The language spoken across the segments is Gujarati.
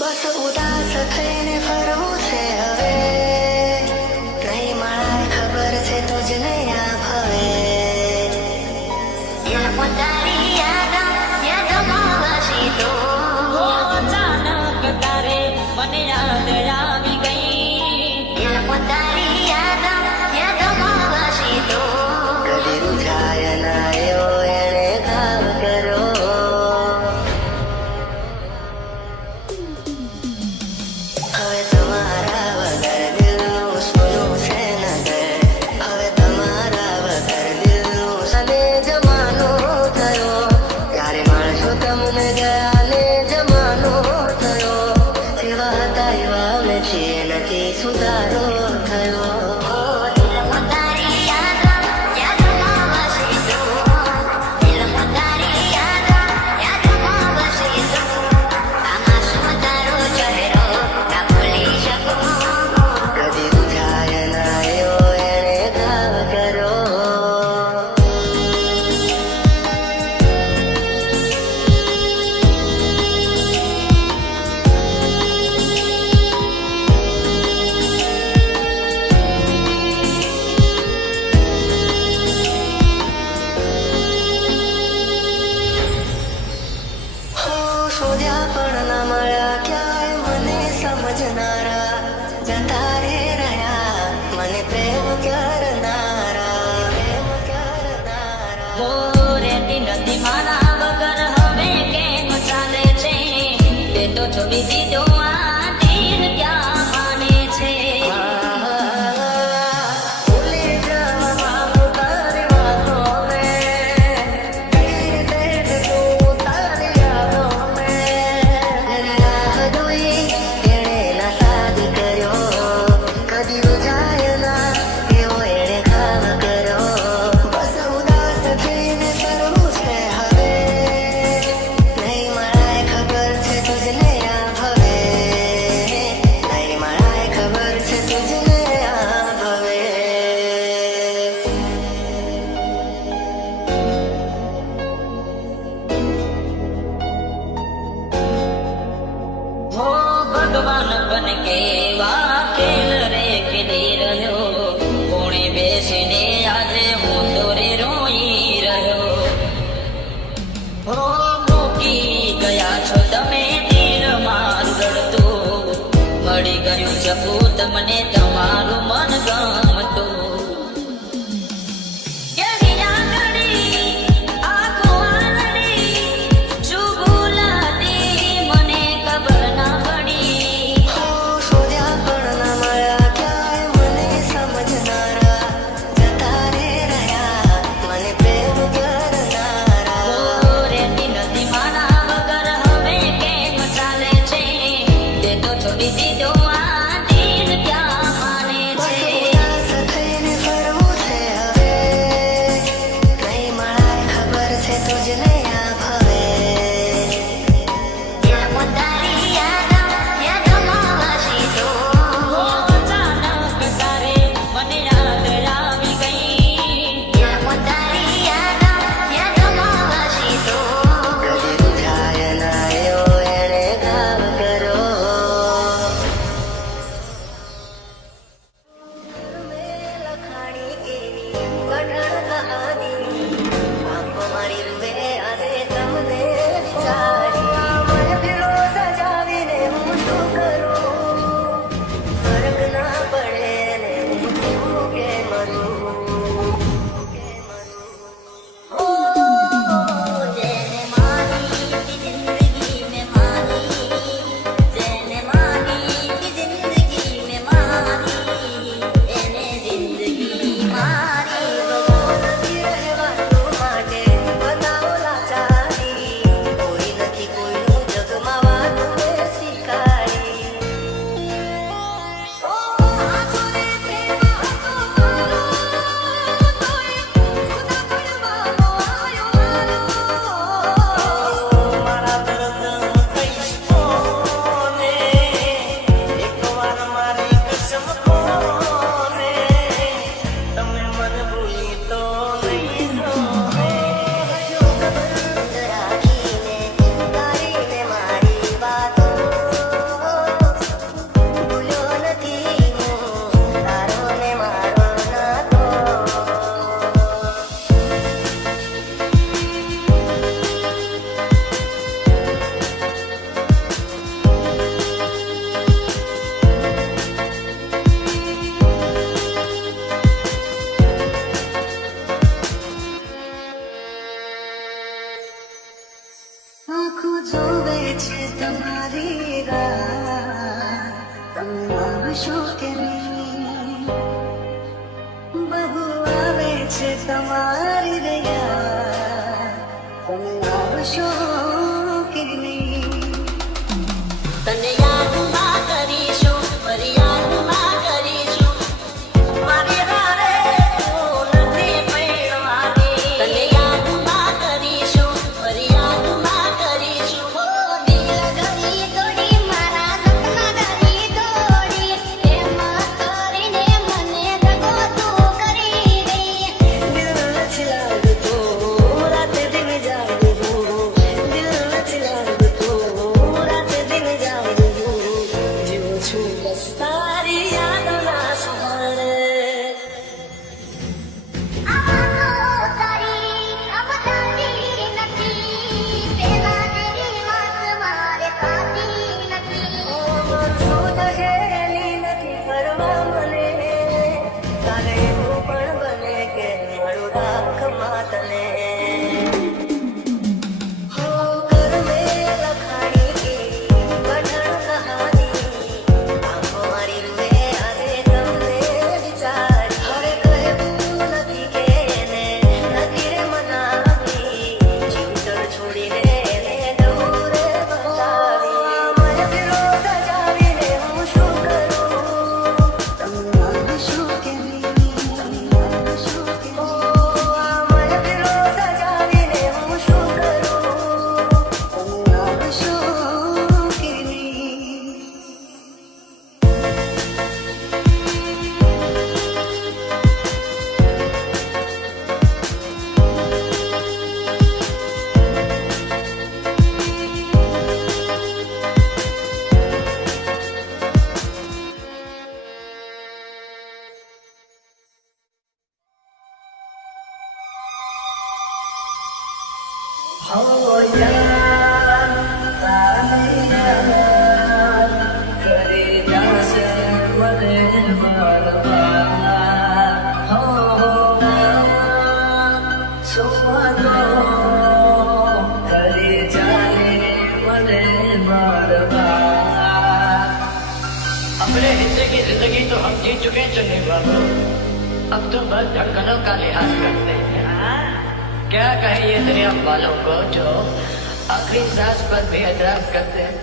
બસ ઉદાસ થઈને ફરવું છે હવે, નહીં મારા ખબર છે તુજને આ ભવે. તારી યાદમાં વાસી તો અચાનક તારે મને યાદ આવી ગઈ. તારી યાદમાં વાસી તો કદી રૂઠાય ના એવો એણે ઘાવ કરો. હવે તમારા વગર દિલનું સોનું છે નગર, હવે તમારા વગર દિલનું સને જમાનો થયો. ત્યારે માણસો તમને ગયા ને જમાનો થયો. જેવા હતા એવા અમે છીએ, નથી સુધારો થયો. શોધ્યા પણ ના મળ્યા ક્યાંય મને સમજનારા, જતા રે રહ્યા મને પ્રેમ કરનારા. હો રહેતી નથી મારા વગર હવે કેમ ચાલે છે, તે તો છોડી દીધો આ દિલ ક્યાં માને છે. ભૂલી જવા માંગુ તારી વાતોને, કઈ રીતે તું તારી યાદોને. એની રાહ જોઈ એણે ના સાદ કર્યો, કદી રૂજાય ના એવો એણે ઘાવ કર્યો. બસ ઉદાસ થઈને ફરવું છે હવે, નહીં મારાય ખબર છે તુજને આ ભવે, નહીં મારાય ખબર છે તુજને આ ભવે. હો ભગવાન બન કેવા ખેલ રે ખેલી રહ્યો, કોણે બેસીને આજે હું તો રે રોઈ રહ્યો. હો મૂકી ગયા છો તમે દિલ મારું રડતું, મળી ગયું સપૂત મને તમારું મન ગમતું. કેવી આંગળી, આંખો આંગળી, શું ભૂલાતી મને ખબર ના પડી. શોધ્યા પણ ના મળ્યા ક્યાંય મને સમજનારા, જતા રે રહ્યા મને પ્રેમ કરનારા. હો રહેતી નથી મારા વગર હવે કેમ ચાલે છે, તે તો છોડી દીધો આ દિલ ક્યાં માને બસ છે. ઉદાસ થઈને ફરવું છે હવે, નહીં મારાય ખબર છે તુજને આ ભવે. તારી યાદમાં વાસી તો હો અચાનક તારે મને યાદ આવી ગઈ. તારી યાદમાં વાસી તો કદી રૂઠાય ના એવો એણે ઘાવ કરો. મેં લખાણી એવી કઠણ કહાની, આંખો મારી રૂવે આજે તમને આંખો જોવે છે તમારી રાહ તમે આવશો કે નહીં બહુ આવે છે તમારી દયા તમે આવશો કે નહીં તને યાદમાં કરીશું ફરિયાદમાં કરીશું મારી હારે તું નથી પડવાની તને યાદમાં કરીશું ફરિયાદમાં કરીશું ઓ દિલ ઘડી તોડી મારા સપના ઘડી તોડી એમાં કરીને મને દગો તું કરી દઈ દિલ નથી લાગતું રાતે દિન જાગું દિલ નથી લાગતું રાતે દિન જાગું જીવું છું બસ તારી યાદના સહારે આવા તારી અબ તારી નથી પેલા તેરી વાત મારે થતી નથી શું થયેલી નથી પરવા મને તારે એવું પણ બને કે મળું રાખમાં તને હો ઘર મેં લખાણી કી પઠણ કહાની આંખો મારી રૂએ આજે તમને વિચારી હવે કહેવું નથી કે એને નથી રે મનાવી જીવતર છોડીને એને દૂર બતાવી મને ફિરો સજાવીને હું શું કરું તમે આવશો કે નહીં આવશો કે નહીં મને ફિરો સજાવીને હું શું કરું તમે આવશો કે નહીં હો યાર તારા કરી જાશે મને બરબાદ હો સુવાનો કરી જાને મને બરબાદ अपने हिस्से की जिंदगी तो हम जी चुके हैं चुन्नी बाबू अब तो बस धड़कनों का लिहाज करते हैं क्या कहे ये दुनिया वालों को जो आखिरी सांस पर भी एतराज करते हैं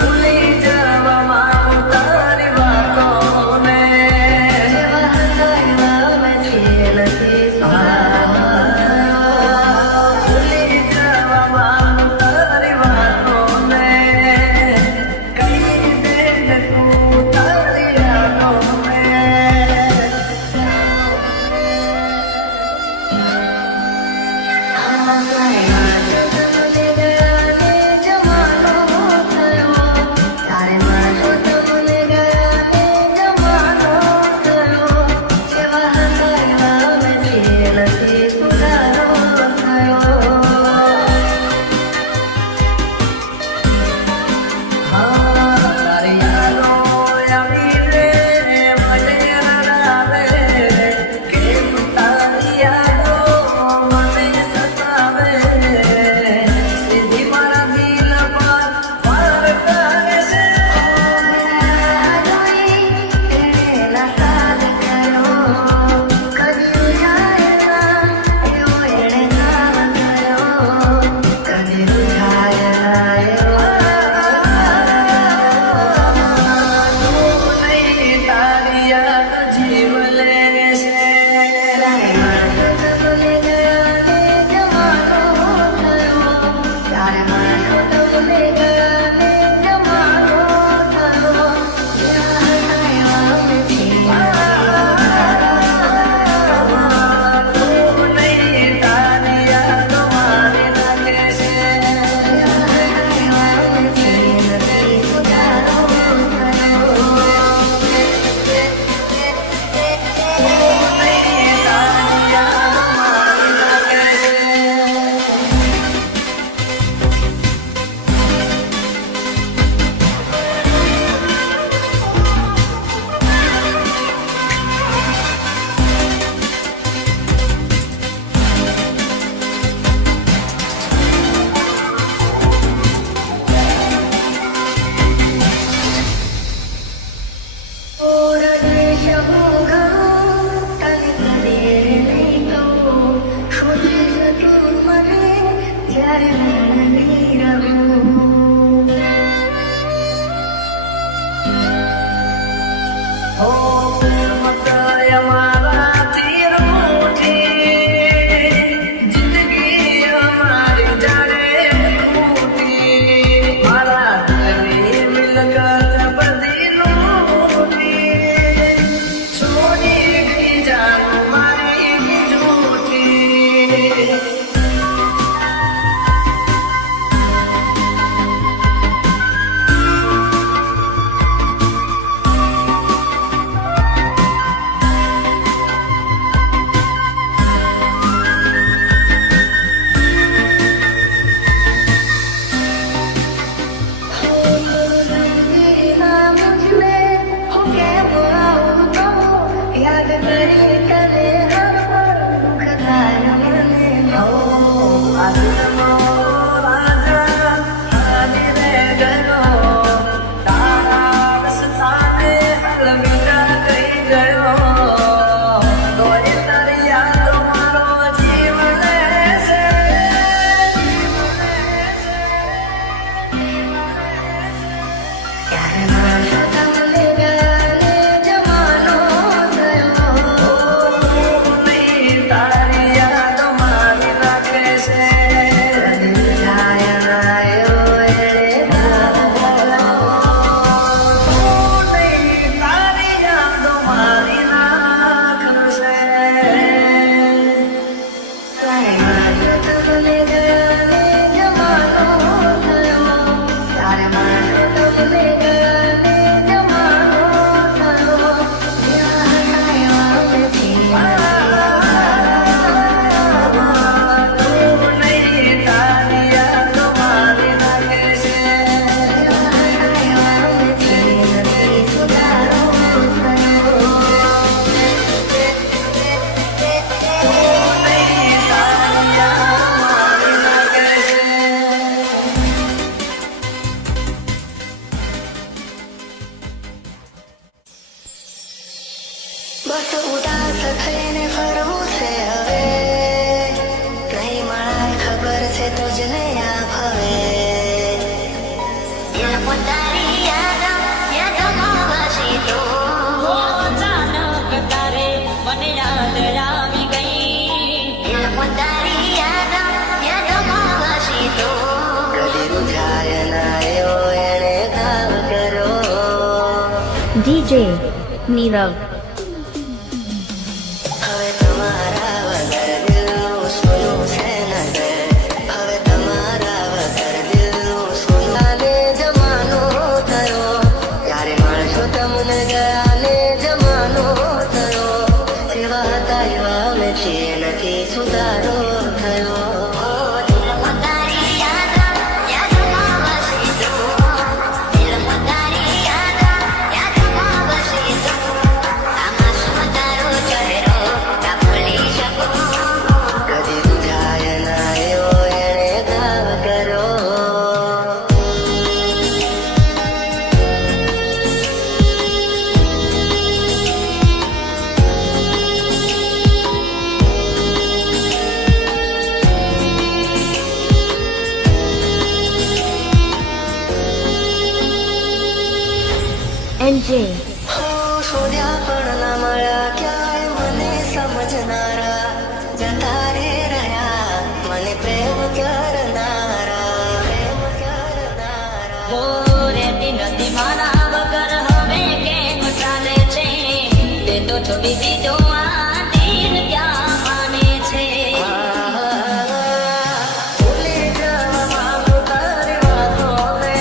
ભૂલી જવા માંગુ તારી વાતોને ભૂલી જવા માંગુ તારી વાતોને કઈ દે તું તારી યાદોને અમારાથી રૂઠી, જિંદગી અમારી જાણે મોટી, મારા ઘરની મિલકત બધી લૂંટી, છોડી ગઈ જાન મારી જૂઠી. याद करी करे हर पल दुख थायो मने नो આજનો રાજા હાલી રે ગયો, તારા રસ્તાને અલવિદા કહી ગયો, તોય તારી યાદો મારો જીવ લેશે. ક્યારે મારો તમને ગાને જમાનો થયો નહીં, તારી યાદો મારી રાખે છે. જાયનાયો એણે નહીં, તારી યાદો મારી રાખશે. ક્યારે મારો તમને ગાને જમાનો થયો ક્યારે મારો તમને ગાને જમાનો થયો યાનાયો નથી નહીં, તારી યાદો મારી રાખે છે. નહીં, તારી યાદો મારી રાખે છે. બસ ઉદાસ થઈને ફરવું છે હવે નહીં મળાય ખબર છે તુજને આ ભવે પોતારી યાદોમાં વસી તું અચાનક તારે મને યાદ આવી ગઈ. પોતારી યાદોમાં વસી તું કદી રૂઝાય નાયો એણે ઘાવ કર્યો DJ Nirav. હવે તમારા વગર દિલનું સોનું છે નજર હવે તમારા વગર દિલનું સોનું આને જમાનો થયો ક્યારે મળશો તમને ગયાને જમાનો થયો એવા હતા એવા અમે છીએ નથી સુધારો થયો પોતારી યાદોમાં વસી તું પોતારી યાદોમાં વસી તું આમાં શું તારો ચહેરો ના ભૂલી શકું. કદી રૂઝાય નાયો એણે ઘાવ કર્યો NJ. શોધ્યા પણ ના મળ્યા ક્યાંય મને સમજનારા જતા રે રહ્યા મને પ્રેમ કરનારા હો રહેતી નથી મારા વગર હવે કેમ ચાલે છે, તે તો છોડી દીધો આ દિલ ક્યાં માને છે. ભૂલી જવા માંગુ તારી વાતોને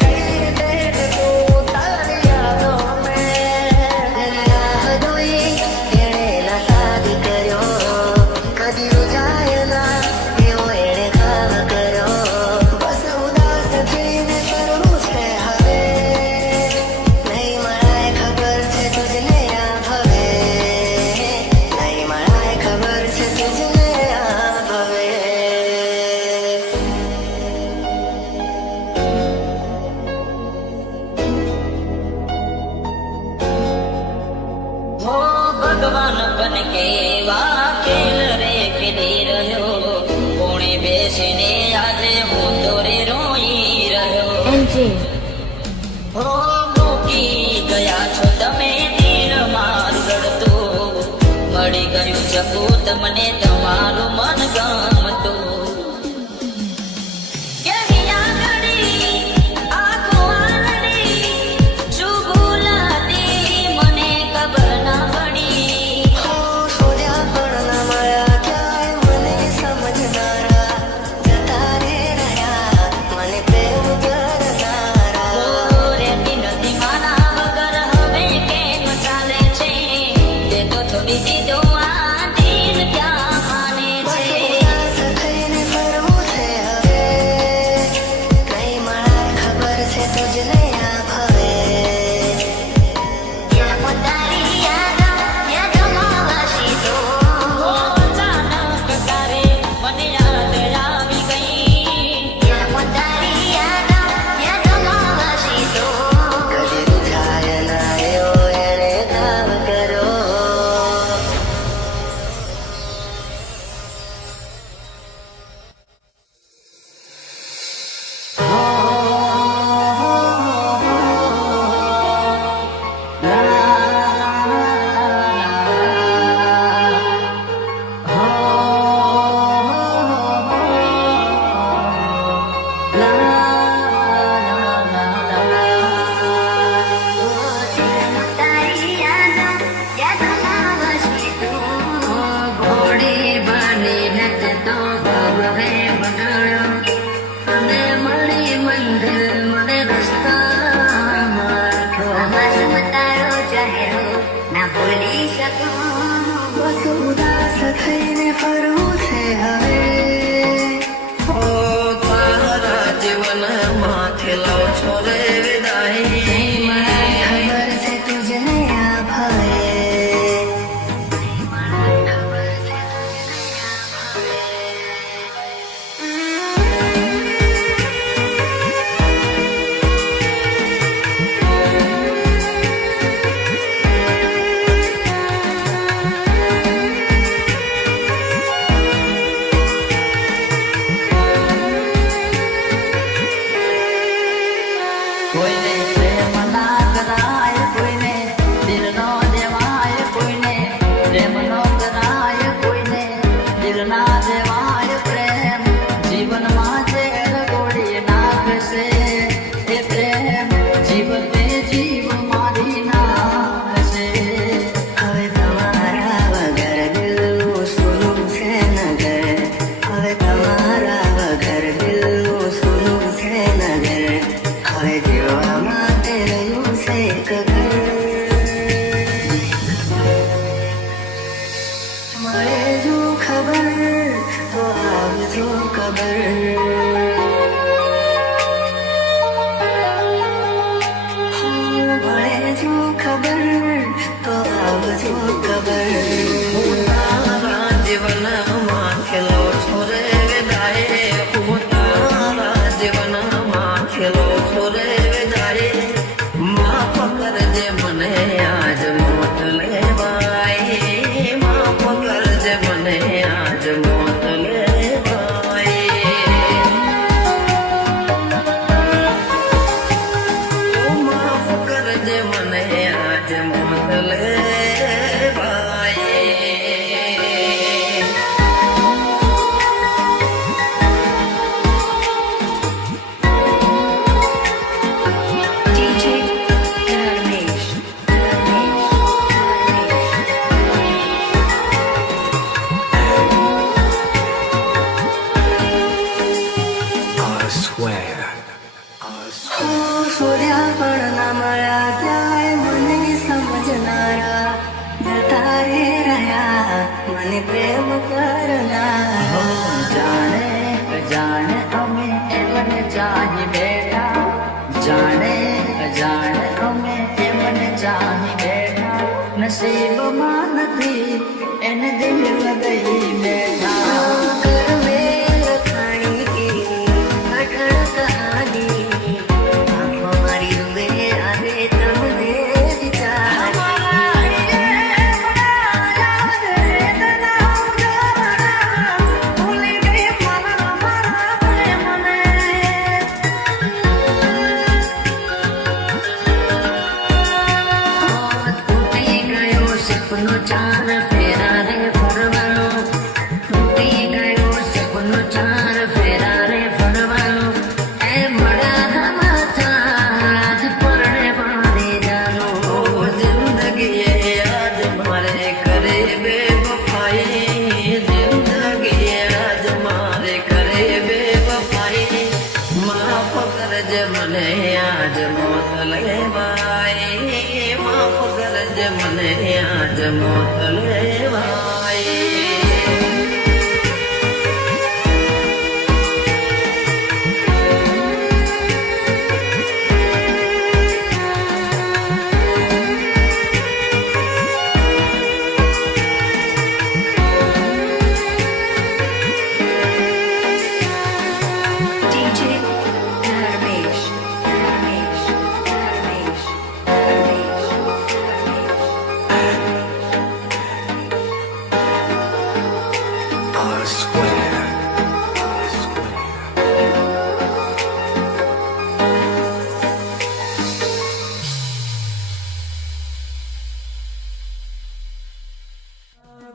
કઈ રીતે તું તારી યાદોને જેને રાહ જોઈ એણે ના શાદી કર્યો કદી રૂઝાય ના એવો એણે ઘાવ કર્યો બસ ઉદાસ થઈને ફરવું છે હવે નહીં મળાય ખબર છે તુજને આ ભવે નહીં મળાય ખબર છે તુજને આ ભવે હો ભગવાન બન કે ખેલ રે ખેલી રહ્યો, કોણે બેસીને આજે હું દોરે રોઈ રહ્યો. NJ. હો મૂકી ગયા છો તમે દિલ મારું શકું તમને તમારું મન ગમતું શોધ્યા પણ ના મળ્યા ક્યાંય મને સમજનારા જતા રે રહ્યા મને પ્રેમ કરનારા રહેતી નથી મારા વગર હવે કેમ ચાલે છે તે તો થોડી દીધો આ દિલ ક્યાં માને છે ઉદાસ થઈને ફરવું છે હવે કઈ મારા ખબર છે તુજને આ ભાવે પોતાની યાદોમાં વાસી તો અચાનક તારે મને યાદ આવી ગઈ પોતાની યાદોમાં વાસી તો કદી રૂઠાય ના એવો એણે દાવ કરો તારી યાદોમાં વાસી તો ઘોડી બનીને તે તો ભવે બગડ્યો અને મળી મંદિર મને રસ્તામાં આમાં તારો ચહેરો ના ભૂલી શકું બસ ઉદાસ થઈને ફરવું છે હવે તારા જીવન માથે લો છો રે વિદાય ખબર છે તુજને આ ભાવે કોઈને પ્રેમ ના કરાય કોઈને દિલ નો દેવાય કોઈને પ્રેમ નો કરાય કોઈને દિલ ના દેવાય પ્રેમ જીવનમાં ઝેર ગોળી નાખશે એ પ્રેમ જીવન તે જીવ મારી નાખશે હવે તમારા વગર દિલનું સૂનું છે નગર હવે તમારા વગર દિલનું સૂનું છે નગર હવે જીવવા માટે રહ્યું છે એક ઘર મળે જો ખબર તો આવજો ખબર મળે જો ખબર તો આવજો ખબર તારા જીવનમાં ખેલો છો રે વિદાય હું તારા જીવનમાં ખેલો છો રે વિદાય માફ કરજે મને આજ મોત લેવાય માફ કરજે મને આજ મોત લેવાય માફ કરજે મને આજ મોત લેવાય DJ Dharmesh શોધ્યા પણ ના મળ્યા ક્યાંય મને સમજનારા જતા રે રહ્યા મને પ્રેમ કરનારા જાણે જાણે અમે એમને ચાહી બેઠા જાણે જાણે અમે એમને ચાહી બેઠા નસીબમાં નથી એને દિલ લગઈ બેઠા કરવે લખાણી की અઢળ કહાની આંખો મારી ડૂબે આવે તમને વિચાર તૂટી ગયો સપનો ચાર ફેરા રે ફરવા કરજે મને આજ મોત લેવાય. DJ Dharmesh. Dharmesh. Dharmesh.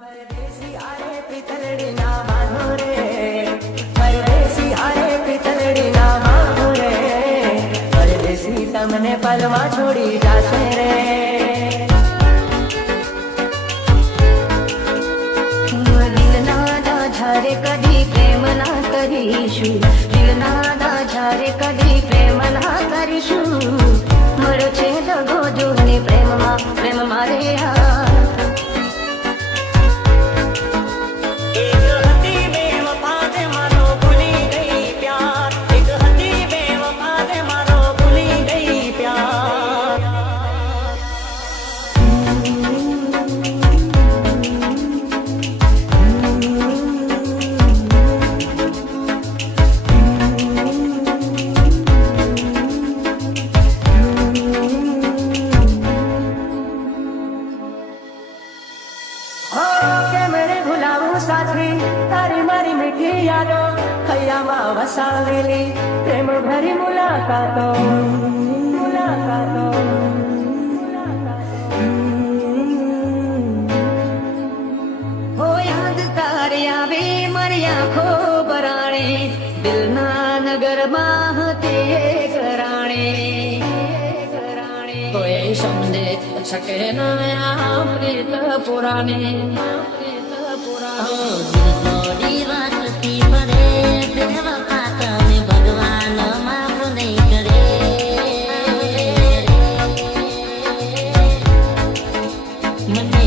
પરદેશી આરે પિતળડી ના માનો રે, પરદેશી આરે પિતળડી ના માનો રે, પરદેશી તમને પલમાં છોડી જાશે રે. દિલના દાઝારે કદી પ્રેમ ના કરીશું, દિલના દાઝારે કદી પ્રેમ ના કરીશું. મળ્યો છે દગો જોને પ્રેમમાં, પ્રેમ મારે એક હતી બેવફા તે મારો ભૂલી ગઈ પ્યાર, એક હતી બેવફા તે મારો ભૂલી ગઈ પ્યાર. કેમણે ભૂલાવું સાથી તારી મારી મીઠી યાદો, હૈયામાં વસાવેલી પ્રેમ ભરી મુલાકાતો, મુલાકાતો. હો યાદ તારે આવે મારી આંખો બરાણે, દિલના નગરમાં હતી એક રાણી. કોઈ સમજે શકે ના આ પ્રીત પુરાણી. થોડી વાતથી પડે બેવફા તમે ભગવાન માફ નહીં કરે. મને